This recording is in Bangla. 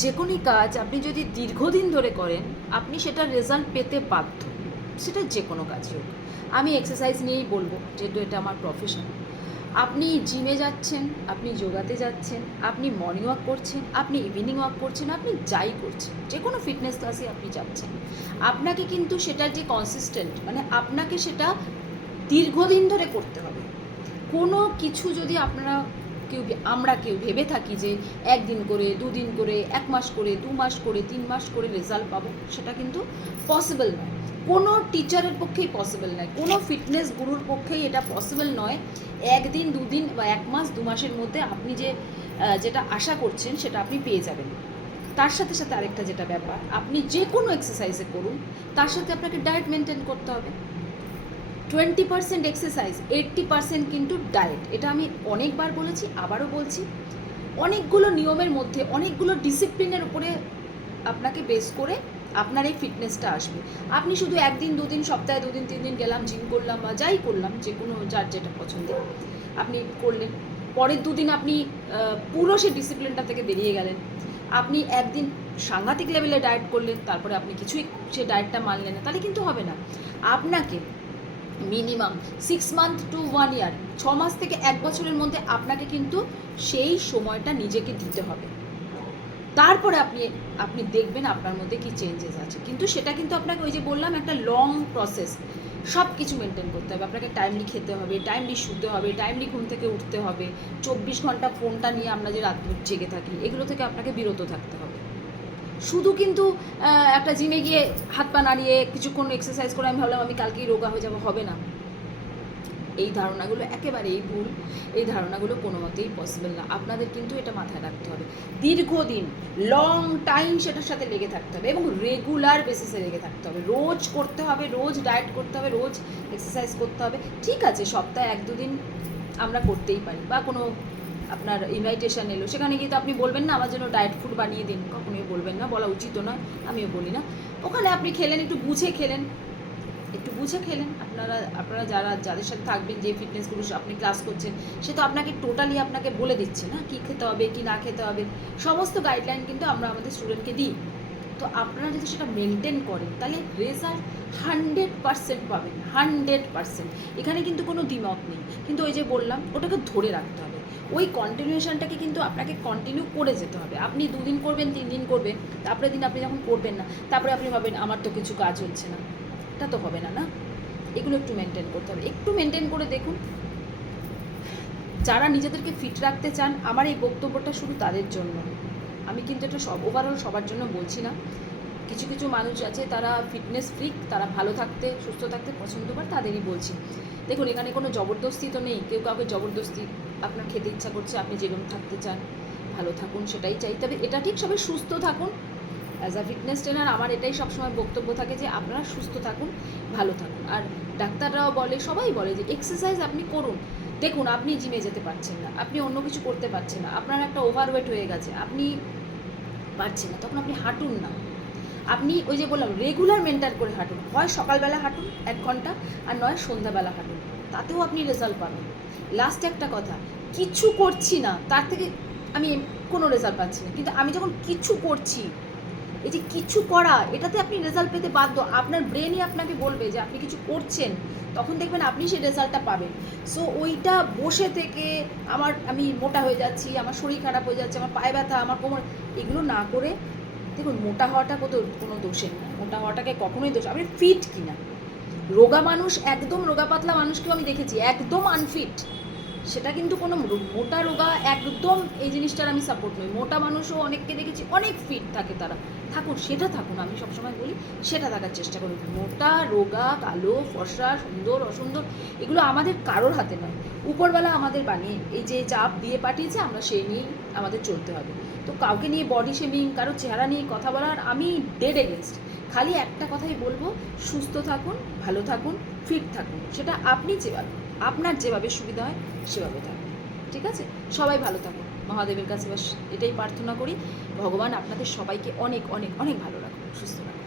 যে কোনো কাজ আপনি যদি দীর্ঘদিন ধরে করেন আপনি সেটার রেজাল্ট পেতে বাধ্য, সেটা যে কোনো কাজই হোক। আমি এক্সারসাইজ নিয়েই বলবো, যেহেতু এটা আমার প্রফেশন। আপনি জিমে যাচ্ছেন, আপনি যোগাতে যাচ্ছেন, আপনি মর্নিং ওয়াক করছেন, আপনি ইভিনিং ওয়াক করছেন, আপনি যাই করছেন, যে কোনো ফিটনেস ক্লাসে আপনি যাচ্ছেন, আপনাকে কিন্তু সেটার যে কনসিস্টেন্ট, মানে আপনাকে সেটা দীর্ঘদিন ধরে করতে হবে। কোনো কিছু যদি আমরা কেউ ভেবে থাকি যে একদিন করে, দুদিন করে, 1 মাস করে, 2 মাস করে, 3 মাস করে রেজাল্ট পাবো, সেটা কিন্তু পসিবল নয়। কোনো টিচারের পক্ষেই পসিবল নয়, কোনো ফিটনেস গুরুর পক্ষেই এটা পসিবল নয়। 1 দিন 2 দিন বা 1 মাস 2 মাসের মধ্যে আপনি যেটা আশা করছেন সেটা আপনি পেয়ে যাবেন। তার সাথে সাথে আরেকটা যেটা ব্যাপার, আপনি যে কোনো এক্সারসাইজে করুন, তার সাথে আপনাকে ডায়েট মেনটেন করতে হবে। 20% এক্সারসাইজ, 80% কিন্তু ডায়েট। এটা আমি অনেকবার বলেছি, আবারও বলছি। অনেকগুলো নিয়মের মধ্যে, অনেকগুলো ডিসিপ্লিনের উপরে আপনাকে বেস করে আপনার এই ফিটনেসটা আসবে। আপনি শুধু 1 দিন 2 দিন, সপ্তাহে 2 দিন 3 দিন গেলাম, জিম করলাম বা যাই করলাম, যে কোনো যার যেটা পছন্দের আপনি করলেন, পরের 2 দিন আপনি পুরো সেই ডিসিপ্লিনটা থেকে বেরিয়ে গেলেন। আপনি একদিন সাংঘাতিক লেভেলে ডায়েট করলেন, তারপরে আপনি কিছুই সে ডায়েটটা মানলেন না, তাহলে কিন্তু হবে না। আপনাকে মিনিমাম 6 মান্থ টু 1 ইয়ার, 6 মাস থেকে 1 বছরের মধ্যে আপনাকে কিন্তু সেই সময়টা নিজেকে দিতে হবে। তারপরে আপনি দেখবেন আপনার মধ্যে কি চেঞ্জেস আছে। কিন্তু সেটা কিন্তু আপনাকে, ওই যে বললাম, একটা লং প্রসেস। সব কিছু মেনটেন করতে হবে আপনাকে। টাইমলি খেতে হবে, টাইমলি শুতে হবে, টাইমলি ঘুম থেকে উঠতে হবে। 24 ঘন্টা ফোনটা নিয়ে আমরা যে রাত জেগে থাকি, এগুলো থেকে আপনাকে বিরত থাকতে হবে। শুধু কিন্তু একটা জিমে গিয়ে হাত পা নাড়িয়ে কিছুক্ষণ এক্সারসাইজ করে আমি ভাবলাম আমি কালকেই রোগা হয়ে যাবো, হবে না। এই ধারণাগুলো একেবারেই ভুল। এই ধারণাগুলো কোনো মতেই পসিবল না। আপনাদের কিন্তু এটা মাথায় রাখতে হবে, দীর্ঘদিন, লং টাইম সেটার সাথে লেগে থাকতে হবে এবং রেগুলার বেসিসে লেগে থাকতে হবে। রোজ করতে হবে, রোজ ডায়েট করতে হবে, রোজ এক্সারসাইজ করতে হবে। ঠিক আছে, সপ্তাহে 1-2 দিন আমরা করতেই পারি, বা কোনো আপনার ইনভাইটেশন এলো, সেখানে গিয়ে তো আপনি বলবেন না আমার জন্য ডায়েট ফুড বানিয়ে দিন, কখনোই বলবেন না, বলা উচিতও নয়, আমিও বলি না। ওখানে আপনি খেলেন, একটু বুঝে খেলেন, আপনারা যাদের সাথে থাকবেন, যে ফিটনেসগুলো আপনি ক্লাস করছেন, সে তো আপনাকে টোটালি আপনাকে বলে দিচ্ছে না কি খেতে হবে, কি না খেতে হবে। সমস্ত গাইডলাইন কিন্তু আমরা আমাদের স্টুডেন্টকে দিই। তো আপনারা যদি সেটা মেনটেন করেন, তাহলে রেজাল্ট 100% পাবেন, 100%। এখানে কিন্তু কোনো দ্বিমত নেই। কিন্তু ওই যে বললাম, ওটাকে ধরে রাখতে হবে। ওই কন্টিনিউশনটাকে কিন্তু আপনাকে কন্টিনিউ করে যেতে হবে। আপনি 2 দিন করবেন, 3 দিন করবেন, তারপরে দিন আপনি যখন করবেন না, তারপরে আপনি ভাবেন আমার তো কিছু কাজ হচ্ছে না, এটা তো হবে না। না, এগুলো একটু মেনটেন করতে হবে। একটু মেনটেন করে দেখুন। যারা নিজেদেরকে ফিট রাখতে চান, আমার এই বক্তব্যটা শুধু তাদের জন্য। আমি কিন্তু এটা ওভারঅল সবার জন্য বলছি না। কিছু কিছু মানুষ আছে তারা ফিটনেস ফ্রিক, তারা ভালো থাকতে, সুস্থ থাকতে পছন্দ করে, তাদেরই বলছি। দেখুন, এখানে কোনো জবরদস্তি তো নেই। কেউ কাউকে জবরদস্তি, আপনার খেতে ইচ্ছা করছে, আপনি যেরকম থাকতে চান, ভালো থাকুন, সেটাই চাই। তবে এটা ঠিক, সবাই সুস্থ থাকুন। অ্যাজ আ ফিটনেস ট্রেনার আমার এটাই সবসময় বক্তব্য থাকে যে আপনারা সুস্থ থাকুন, ভালো থাকুন। আর ডাক্তাররাও বলে, সবাই বলে যে এক্সারসাইজ আপনি করুন। দেখুন, আপনি জিমে যেতে পারছেন না, আপনি অন্য কিছু করতে পারছেন না, আপনার একটা ওভারওয়েট হয়ে গেছে, আপনি পারছেন না, তখন আপনি হাঁটুন না। আপনি ওই যে বললাম, রেগুলার মেনটেন করে হাঁটুন। হয় সকালবেলা হাঁটুন 1 ঘন্টা, আর নয় সন্ধ্যাবেলা হাঁটুন, তাতেও আপনি রেজাল্ট পাবেন। লাস্ট একটা কথা, কিছু করছি না তার থেকে আমি কোনো রেজাল্ট পাচ্ছি না, কিন্তু আমি যখন কিছু করছি, এই যে কিছু করা, এটাতে আপনি রেজাল্ট পেতে বাধ্য। আপনার ব্রেনই আপনাকে বলবে যে আপনি কিছু করছেন, তখন দেখবেন আপনি সেই রেজাল্টটা পাবেন। সো ওইটা বসে থেকে আমি মোটা হয়ে যাচ্ছি, আমার শরীর খারাপ হয়ে যাচ্ছে, আমার পায়ে ব্যথা, আমার কোমর, এগুলো না করে দেখুন, মোটা হওয়াটা কোনো দোষের না। মোটা হওয়াটাকে কখনোই দোষ, আপনি ফিট কিনা। রোগা মানুষ, একদম রোগা পাতলা মানুষকেও আমি দেখেছি একদম আনফিট। সেটা কিন্তু কোনো মোটা রোগা একদম, এই জিনিসটার আমি সাপোর্ট নই। মোটা মানুষও অনেককে দেখেছি অনেক ফিট থাকে, তারা থাকুন, সেটা থাকুন। আমি সবসময় বলি সেটা থাকার চেষ্টা করুন। মোটা, রোগা, কালো, ফর্সা, সুন্দর, অসুন্দর, এগুলো আমাদের কারোর হাতে নয়। উপরবেলা আমাদের বানিয়ে এই যে চাপ দিয়ে পাঠিয়েছে, আমরা সেই নিয়েই আমাদের চলতে হবে। তো কাউকে নিয়ে বডি শেমিং, কারো চেহারা নিয়ে কথা বলার আমি ডেড এগেনস্ট। খালি একটা কথাই বলবো, সুস্থ থাকুন, ভালো থাকুন, ফিট থাকুন। সেটা আপনি আপনার যেভাবে সুবিধা হয় সেভাবে থাকুন। ঠিক আছে, সবাই ভালো থাকুন। মহাদেবের কাছে বাস এটাই প্রার্থনা করি, ভগবান আপনাদের সবাইকে অনেক অনেক অনেক ভালো রাখুন, সুস্থ রাখুন।